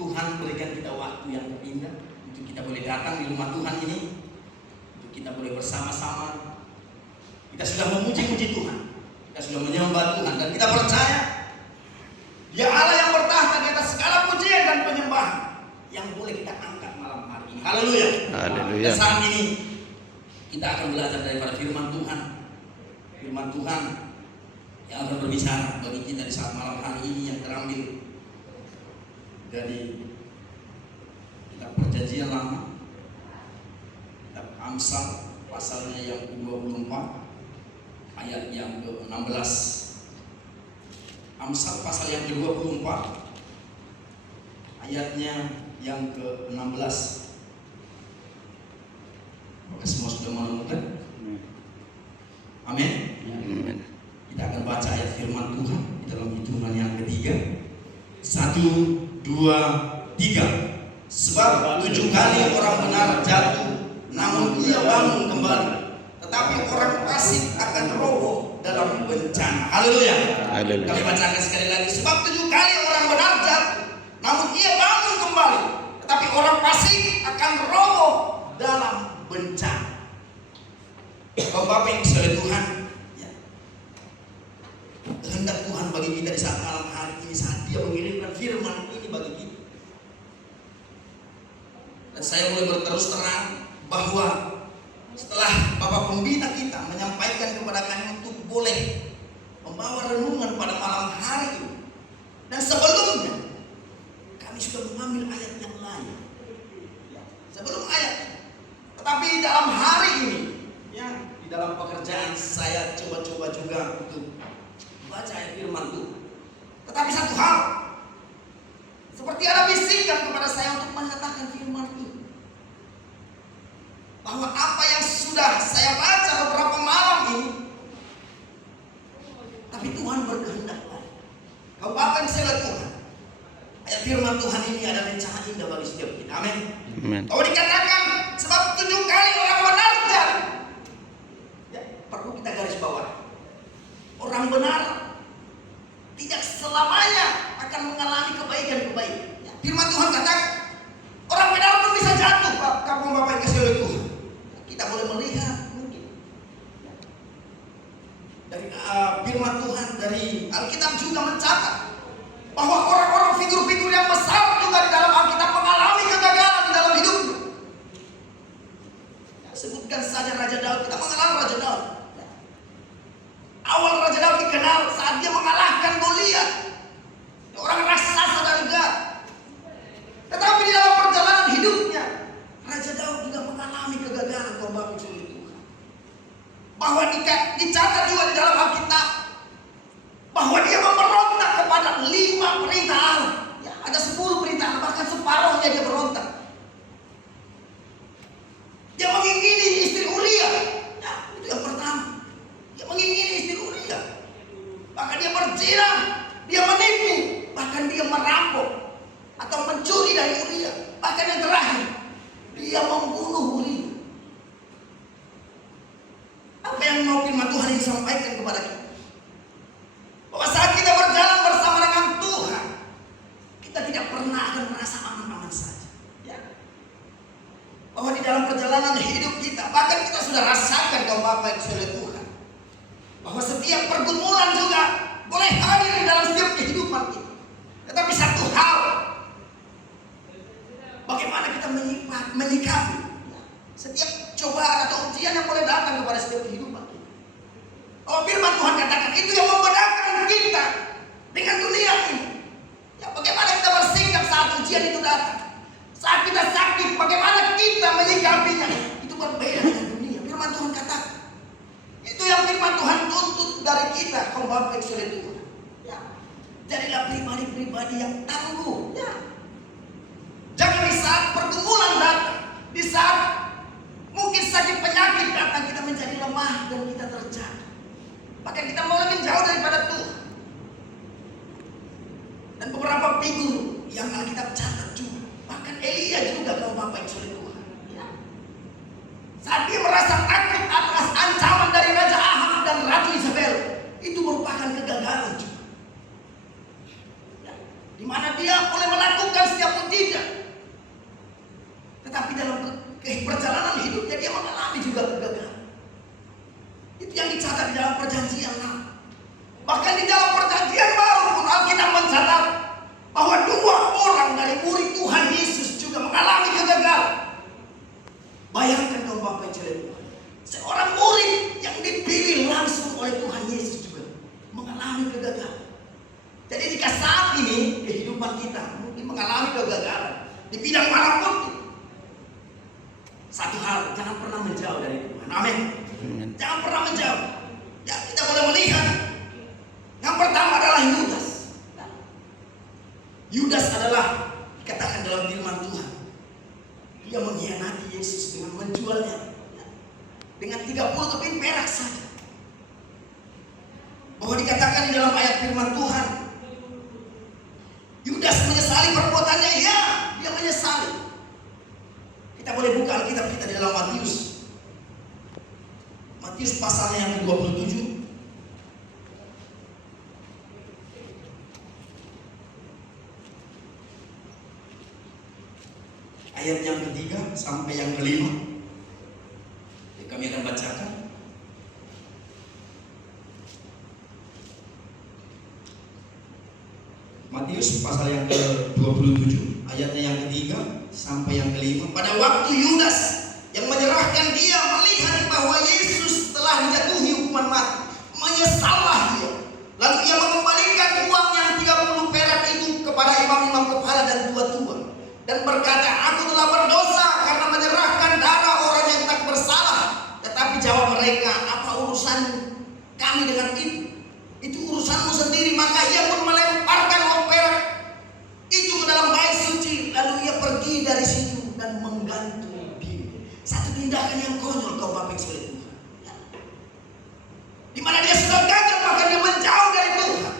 Tuhan berikan kita waktu yang indah untuk kita boleh datang di rumah Tuhan ini, untuk kita boleh bersama-sama. Kita sudah memuji-muji Tuhan, kita sudah menyembah Tuhan, dan kita percaya Dia Allah yang bertahta di atas segala pujian dan penyembahan yang boleh kita angkat malam hari ini. Haleluya. Haleluya. Dan saat ini kita akan belajar daripada firman Tuhan. Firman Tuhan yang akan berbicara bagi kita di saat malam hari ini, yang terambil dari kitab Perjanjian Lama, kitab Amsal pasalnya yang ke-24 ayat yang ke-16. Amsal pasal yang ke-24 ayatnya yang ke-16. Apakah semua sudah menemukan? Amin. Amin. Kita akan baca ayat firman Tuhan di dalam hitungan yang ketiga. 1, 2, 3. Sebab 7 kali orang benar jatuh, namun ia bangun kembali. Tetapi orang fasik akan roboh dalam bencana. Haleluya. Haleluya. Kami bacakan sekali lagi. Sebab 7 kali orang benar jatuh, namun ia bangun kembali. Tetapi orang fasik akan roboh dalam bencana. Bapak yang oleh Tuhan, ya. Kehendak Tuhan bagi kita di saat malam hari ini, saat Dia mengirimkan firman ini bagi kita. Dan saya mulai berterus terang bahwa setelah Bapak Pembina kita menyampaikan kepada kami untuk boleh membawa renungan pada malam hari ini, dan sebelumnya kami sudah mengambil ayat yang lain, ya, sebelum ayat. Tetapi dalam hari ini, ya, di dalam pekerjaan saya coba-coba juga untuk baca ayat firman Tuhan. Tetapi satu hal, seperti ada bisikan kepada saya untuk menyatakan firman itu, bahwa apa yang sudah saya baca beberapa malam ini, tapi Tuhan berkehendak lain. Kau Bapak yang saya Tuhan, ayat firman Tuhan ini ada rencana indah bagi setiap kita. Amin. Amin. Kalau dikatakan sebab 7 kali orang benar jatuh, ya, perlu kita garis bawah. Orang benar tidak selamanya akan mengalami kebaikan-kebaikan. Ya, firman Tuhan katakan orang benar pun bisa jatuh. Kamu Bapak yang kasih oleh Tuhan, kita boleh melihat mungkin, ya, dari firman Tuhan, dari Alkitab juga mencatat bahwa orang-orang figur-figur yang besar juga di dalam Alkitab mengalami kegagalan di dalam hidupnya. Ya, sebutkan saja Raja Daud, kita mengenal Raja Daud. Ya. Awal Raja Daud dikenal saat dia mengalahkan Goliat, orang raksasa dari Gat. Tetapi di dalam perjalanan hidupnya, Raja Daud juga mengalami kegagalan. Kalau Bapak sulit Tuhan, bahwa dicatat juga di dalam Alkitab bahwa dia memberontak kepada 5 perintah Allah. Ya, ada 10 perintah, bahkan separuhnya dia berontak. Dia mengingini istri Uria. Ya, itu yang pertama. Dia mengingini istri Uria. Bahkan dia berzina, dia menipu, bahkan dia merampok atau mencuri dari Uria. Bahkan yang terakhir, dia membunuh Uria. Apa yang mau firman Tuhan ini sampaikan kepada kita? Bahwa saat kita berjalan bersama dengan Tuhan, kita tidak pernah akan merasa aman-aman saja. Ya. Bahwa di dalam perjalanan hidup kita, bahkan kita sudah rasakan kalau Bapak yang oleh Tuhan, bahwa setiap pergumulan juga boleh hadir di dalam setiap kehidupan kita. Tetapi satu hal, bagaimana kita menyikapi setiap cobaan atau ujian yang boleh datang kepada setiap kehidupan kita. Oh, firman Tuhan katakan itu yang membedakan kita dengan dunia ini. Ya, bagaimana kita bersikap saat ujian itu datang? Saat kita sakit, bagaimana kita menyikapinya? Itu berbeda dengan dunia. Firman Tuhan katakan, itu yang firman Tuhan tuntut dari kita, kaum Bapak yang sudah Tuhan. Ya, jadilah pribadi-pribadi yang tangguh. Ya. Jangan di saat pergumulan datang, di saat mungkin sakit penyakit datang, kita menjadi lemah dan kita terjatuh. Bahkan kita mulai menjauh daripada Tuhan. Dan beberapa figur yang Alkitab catat juga, bahkan Elia juga kalau Bapak yang sulit Tuhan. Ya. Saat dia merasa takut atas ancaman dari Raja Ahab dan Ratu Isabel, itu merupakan kegagalan juga. Ya. di mana dia boleh melakukan setiap mukjizat. Tetapi dalam perjalanan hidupnya dia mengalami juga kegagalan. Itu yang dicatat di dalam perjanjian lama. Bahkan di dalam perjanjian baru pun Alkitab mencatat bahwa 2 orang dari murid Tuhan Yesus juga mengalami kegagalan. Bayangkan kaum Bapak yang cilik Tuhan, seorang murid yang dipilih langsung oleh Tuhan Yesus juga mengalami kegagalan. Jadi jika saat ini kehidupan kita mungkin mengalami kegagalan di bidang manapun, satu hal, jangan pernah menjauh dari Tuhan. Amin. Jangan pernah menjauh. Ya, kita boleh melihat. Yang pertama adalah Yudas. Yudas adalah dikatakan dalam firman Tuhan, dia mengkhianati Yesus dengan menjualnya dengan 30 keping perak saja. Bahwa dikatakan di dalam ayat firman Tuhan, Yudas menyesali perbuatannya. Ya, dia menyesali. Kita boleh buka Alkitab kita di dalam Matius pasalnya yang ke-27. Ayat yang ketiga sampai yang kelima. Kami akan bacakan. Matius pasal yang ke-27, ayatnya yang ketiga sampai yang kelima. Pada waktu Yudas yang menyerahkan dia melihat bahwa Yesus telah dijatuhi hukuman mati, menyesallah dia. Lalu ia mengembalikan uang yang 30 perak itu kepada imam-imam kepala dan tua-tua, dan berkata, aku telah berdosa karena menyerahkan darah orang yang tak bersalah. Tetapi jawab mereka, apa urusan kami dengan itu? Itu urusanmu sendiri. Maka ia pun melemparkan uang perak itu ke dalam bait suci. Lalu ia pergi dari situ dan menggantung diri. Satu tindakan yang konyol kaum Bapak sekalian Tuhan. Di mana dia sudah gagal, maka dia menjauh dari Tuhan.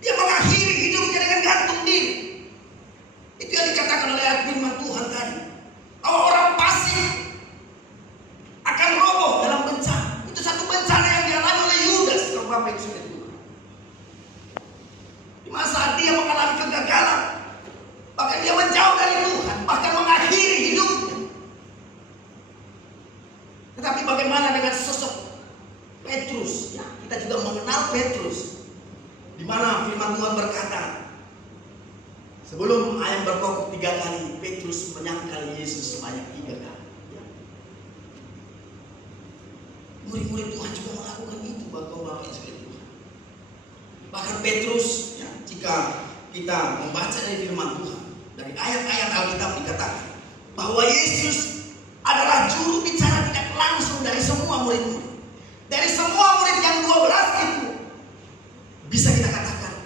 Dia mengakhiri hidupnya dengan gantung diri. Itu yang dikatakan oleh ayat firman Tuhan tadi, bahwa orang pasif akan roboh dalam bencana. Itu satu bencana yang dialami oleh Yudas kaum Bapak sekalian Tuhan. Di masa dia mengalami kegagalan, bahkan dia menjauh dari Tuhan, bahkan mengakhiri hidupnya. Tetapi bagaimana dengan sosok Petrus? Ya, kita juga mengenal Petrus, di mana firman Tuhan berkata, sebelum ayam berkokok 3 kali, Petrus menyangkal Yesus sebanyak 3 kali. Ya. Murid-murid Tuhan juga melakukan itu, Bapak-bapak sekalian Tuhan. Bahkan Petrus, ya, jika kita membaca dari firman Tuhan, dari ayat-ayat Alkitab dikatakan bahwa Yesus adalah juru bicara tidak langsung dari semua murid-murid. Dari semua murid yang 12 itu, bisa kita katakan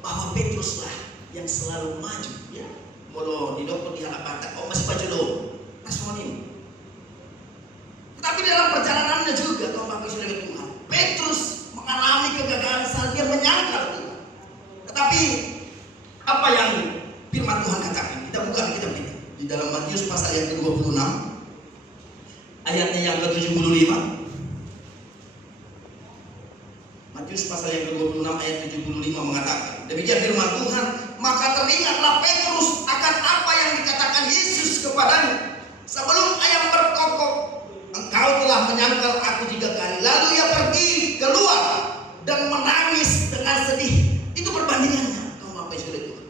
bahwa Petruslah yang selalu maju, ya. Molo di doko di halapata, masih maju lo, tasmonim. Tetapi dalam perjalanannya juga, kaum Bapak saudara Tuhan, Petrus mengalami kegagalan saat dia menyangkal Tuhan. Tetapi apa yang firman Tuhan katakan? Kita buka Alkitab kita di dalam Matius pasal yang ke-26, ayatnya yang ke-75. Matius pasal yang ke-26 ayat 75 mengatakan, demikian firman Tuhan, maka teringatlah Petrus akan apa yang dikatakan Yesus kepadanya, sebelum ayam berkokok, engkau telah menyangkal aku 3 kali. Lalu ia pergi keluar dan menangis dengan sedih. Itu perbandingannya, kaum Bapak saudara Tuhan.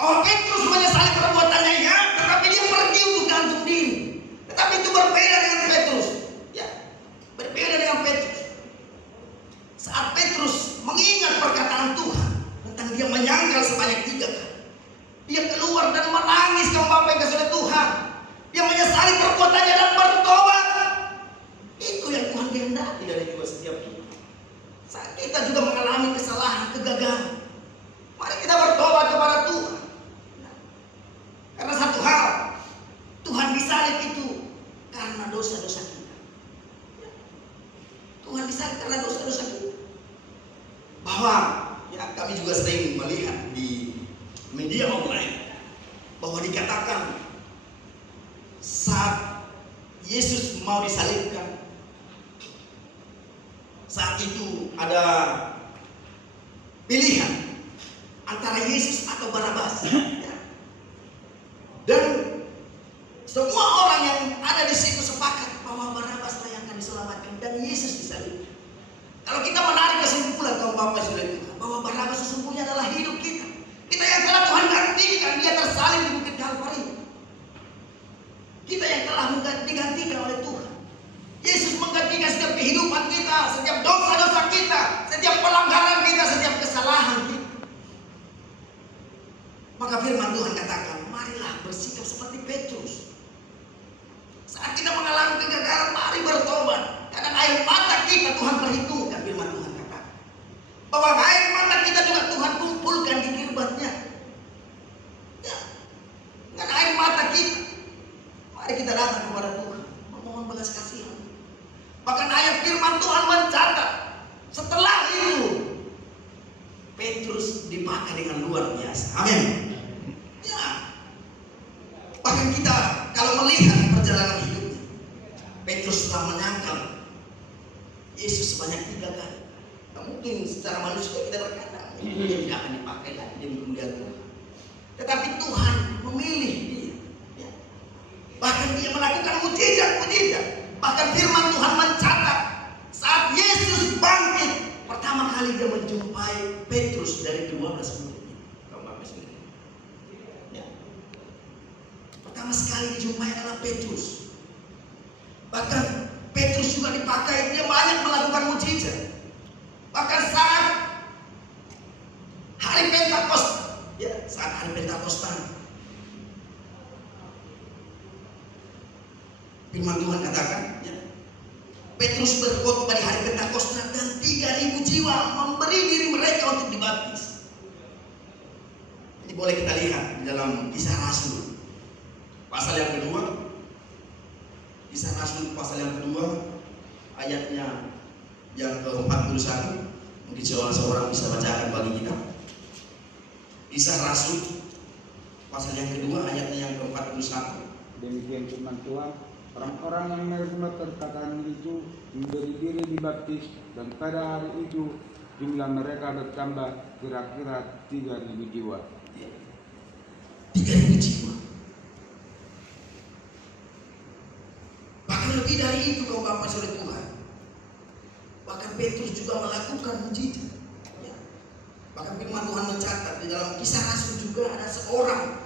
Oh, Petrus menyesali perbuatannya, ya, tetapi dia pergi untuk gantung diri. Tetapi itu berbeda dengan Petrus, ya, berbeda dengan Petrus. Saat Petrus mengingat perkataan Tuhan tentang dia menyangkal sebanyak 3 kali, dia keluar dan menangis, kaum Bapak yang saudara Tuhan. Dia menyesali perbuatannya dan bertobat. Itu yang Tuhan kehendaki dari juga setiap kita. Saat kita juga mengalami kesalahan, kegagalan, mari kita bertobat kepada Tuhan. Karena satu hal, Tuhan disalib itu karena dosa-dosa kita. Tuhan disalib karena dosa-dosa kita. Bahwa ya, kami juga sering melihat di media online bahwa dikatakan saat Yesus mau disalibkan, saat itu ada pilihan Ya. Dan semua orang yang ada di situ sepakat bahwa Barnabas lah yang akan diselamatkan dan Yesus disalibkan. Kalau kita menarik kesimpulan kaum Bapak Saudara Tuhan, bahwa Barnabas sesungguhnya adalah hidup kita. Kita yang telah Tuhan gantikan, dia tersalib di bukit Kalvari. Kita yang telah digantikan oleh Tuhan. Yesus menggantikan setiap kehidupan kita, setiap dosa-dosa kita, setiap pelanggaran kita, setiap kesalahan kita. Maka firman Tuhan katakan, marilah bersikap seperti Petrus. Saat kita mengalami kegagalan, mari bertobat. Karena air mata kita Tuhan perhitungkan, firman Tuhan katakan. Bahwa air mata kita juga Tuhan kumpulkan di kirbatnya. Ya. Dengan air mata kita, mari kita datang kepada Tuhan, memohon belas kasihan. Bahkan ayat firman Tuhan mencatat, setelah itu Petrus dipakai dengan luar biasa. Amin. Ya. Bahkan kita kalau melihat perjalanan hidupnya, Petrus telah menyangkal Yesus sebanyak 3 kali. Nah, mungkin secara manusia kita berkata, dia tidak akan dipakai lagi di kemudian Tuhan. Tetapi Tuhan memilih dia. Ya. Bahkan dia melakukan mujizat-mujizat. Bahkan firman Tuhan mencatat saat Yesus bangkit, pertama kali dia menjumpai Petrus dari 12 muridnya. Kamu Bapak sendiri. Ya. Pertama sekali dijumpai adalah Petrus. Bahkan Petrus juga dipakai, dia banyak melakukan mujizat. Bahkan saat hari Pentakosta, ya, saat hari Pentakosta, firman Tuhan katakan, ya, Petrus berkhotbah di hari Pentakosta dan 3.000 jiwa memberi diri mereka untuk dibaptis. Ini boleh kita lihat di dalam Kisah Rasul pasal yang kedua. Kisah Rasul pasal yang kedua, ayatnya yang ke-41. Mungkin seorang bisa bacakan bagi kita. Kisah Rasul pasal yang kedua, ayatnya yang ke-41. Demikian firman Tuhan, orang-orang yang menerima perkataan itu memberi diri dibaptis, dan pada hari itu jumlah mereka bertambah kira-kira 3.000 jiwa. 3.000 jiwa. Bahkan lebih dari itu kaum Bapak Saudara Tuhan. Bahkan Petrus juga melakukan mujizat. Ya. Bahkan firman Tuhan mencatat di dalam Kisah Rasul juga ada seorang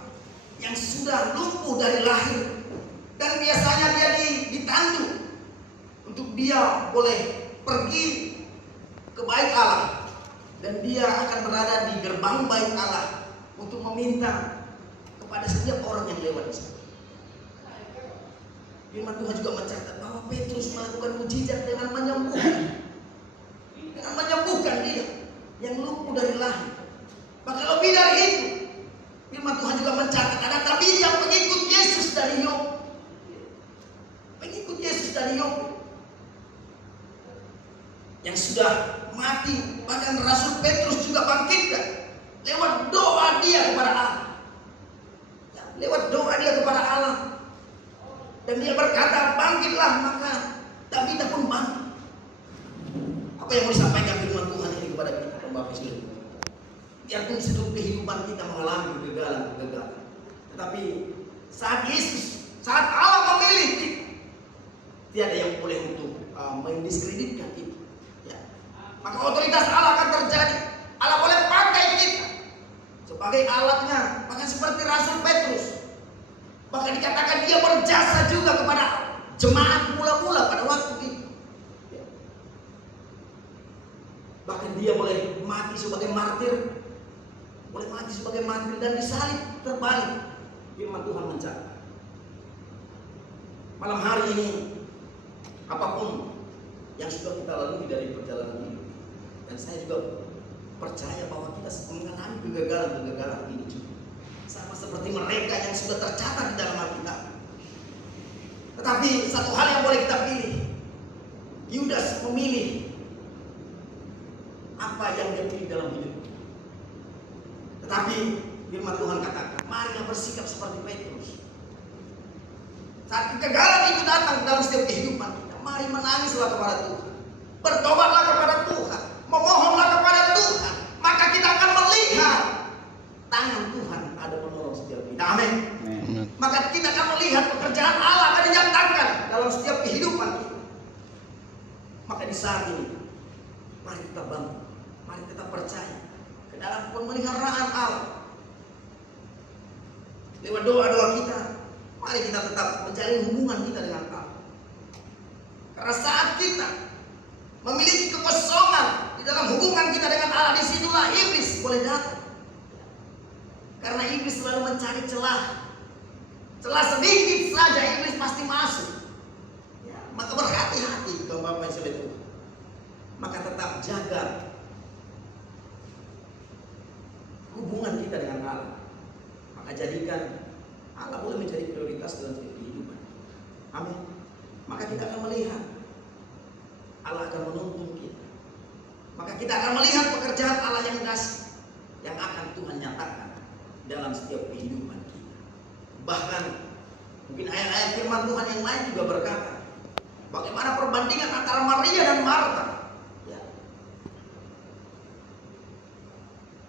yang sudah lumpuh dari lahir. Dan biasanya dia ditandu untuk dia boleh pergi ke bait Allah. Dan dia akan berada di gerbang bait Allah untuk meminta kepada setiap orang yang lewat di sana. Firman Tuhan juga mencatat bahwa Petrus melakukan mujizat dengan menyembuhkan dia yang lumpuh dari lahir. Bahkan lebih dari itu, firman Tuhan juga mencatat ada tabir yang pengikut Yesus dari Yope. Pengikut Yesus dari Yope yang sudah mati. Bahkan Rasul Petrus juga bangkitkan lewat doa dia kepada Allah. Lewat doa dia kepada Allah. Dan dia berkata, bangkitlah, maka Tabita pun bangkit. Apa yang mau disampaikan firman Tuhan ini kepada kita, Bapak Ibu? Biarpun seluruh kehidupan kita mengalami kegagalan, tetapi saat Yesus, saat Allah memilih kita, tiada yang boleh untuk mendiskreditkan itu. Ya. Maka otoritas Allah akan terjadi. Allah boleh pakai kita sebagai alatnya, bahkan seperti Rasul Petrus. Bahkan dikatakan dia berjasa juga kepada jemaat mula-mula pada waktu itu. Bahkan dia boleh mati sebagai martir, dan disalib terbalik. Firman Tuhan mencatat. Malam hari ini, apapun yang sudah kita lalui dari perjalanan ini, dan saya juga percaya bahwa kita mengalami kegagalan ini juga. Sama seperti mereka yang sudah tercatat di dalam Alkitab. Tetapi satu hal yang boleh kita pilih, Yudas memilih apa yang dia pilih dalam hidup. Tetapi firman Tuhan katakan, marilah bersikap seperti Petrus. Saat kegagalan itu datang dalam setiap kehidupan kita, mari menangislah kepada Tuhan, bertobatlah kepada Tuhan, memohonlah kepada Tuhan, maka kita akan melihat tangan Tuhan ada menolong setiap kita. Amin. Amin. Maka kita akan melihat pekerjaan Allah akan dinyatakan dalam setiap kehidupan kita. Maka di saat ini, mari kita bangun, mari kita percaya ke dalam pemeliharaan Allah. Lewat doa-doa kita, mari kita tetap menjalin hubungan kita dengan Allah. Karena saat kita memiliki kekosongan di dalam hubungan kita dengan Allah, disitulah iblis boleh datang. Karena iblis selalu mencari celah. Celah sedikit saja iblis pasti masuk. Ya, maka berhati-hati Bapak Ibu Tuhan. Maka tetap jaga hubungan kita dengan Allah. Maka jadikan Allah boleh menjadi prioritas dalam kehidupan. Amin. Maka kita akan melihat Allah akan menuntun kita. Maka kita akan melihat pekerjaan Allah yang dahsyat yang akan Tuhan nyatakan dalam setiap kehidupan kita. Bahkan mungkin ayat-ayat firman Tuhan yang lain juga berkata, bagaimana perbandingan antara Maria dan Marta. Ya.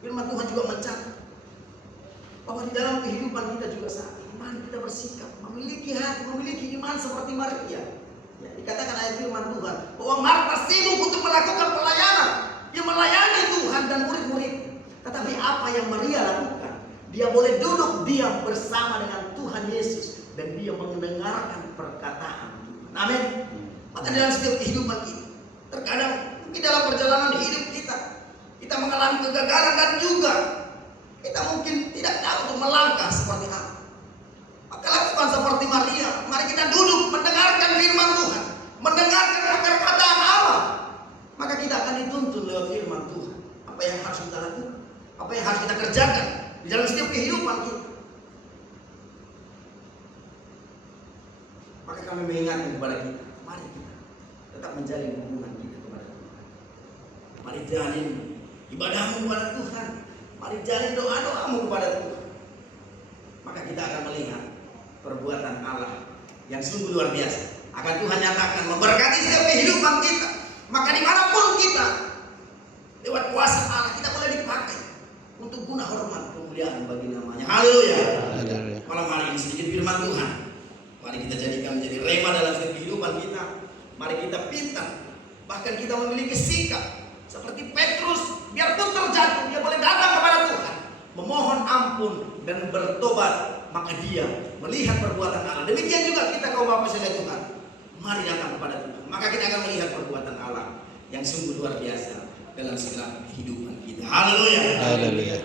Firman Tuhan juga mencatat bahwa di dalam kehidupan kita juga saat ini, mari kita bersikap, memiliki hati, memiliki iman seperti Maria. Ya, dikatakan ayat firman Tuhan bahwa Marta sibuk untuk melakukan pelayanan. Dia melayani Tuhan dan murid-murid. Tetapi apa yang Maria lakukan? Dia boleh duduk diam bersama dengan Tuhan Yesus dan dia mendengarkan perkataan Tuhan. Amin. Maka dalam setiap kehidupan kita, terkadang mungkin dalam perjalanan hidup kita mengalami kegagalan dan juga kita mungkin tidak tahu untuk melangkah seperti apa. Maka lakukan seperti Maria. Mari kita duduk mendengarkan firman Tuhan, mendengarkan perkataan Allah. Maka kita akan dituntun lewat firman Tuhan. Apa yang harus kita lakukan, apa yang harus kita kerjakan di dalam setiap kehidupan kita. Maka kami mengingatkan kepada kita, mari kita tetap menjalin hubungan kita kepada Tuhan. Mari jalin ibadahmu kepada Tuhan. Mari jalin doa-doamu kepada Tuhan. Maka kita akan melihat perbuatan Allah yang sungguh luar biasa. Akan Tuhan nyatakan memberkati setiap kehidupan kita. Maka dimanapun kita, lewat kuasa Allah kita boleh dipakai untuk guna hormat kemuliaan bagi namanya. Haleluya. Malam hari ini sedikit firman Tuhan. Mari kita jadikan menjadi rema dalam setiap kehidupan kita. Mari kita pintar. Bahkan kita memiliki sikap seperti Petrus, biarpun terjatuh, dia boleh datang kepada Tuhan, memohon ampun dan bertobat. Maka dia melihat perbuatan Allah. Demikian juga kita kaum Bapak sekalian Tuhan. Mari datang kepada Tuhan. Maka kita akan melihat perbuatan Allah yang sungguh luar biasa dalam segala kehidupan kita. Haleluya. Haleluya.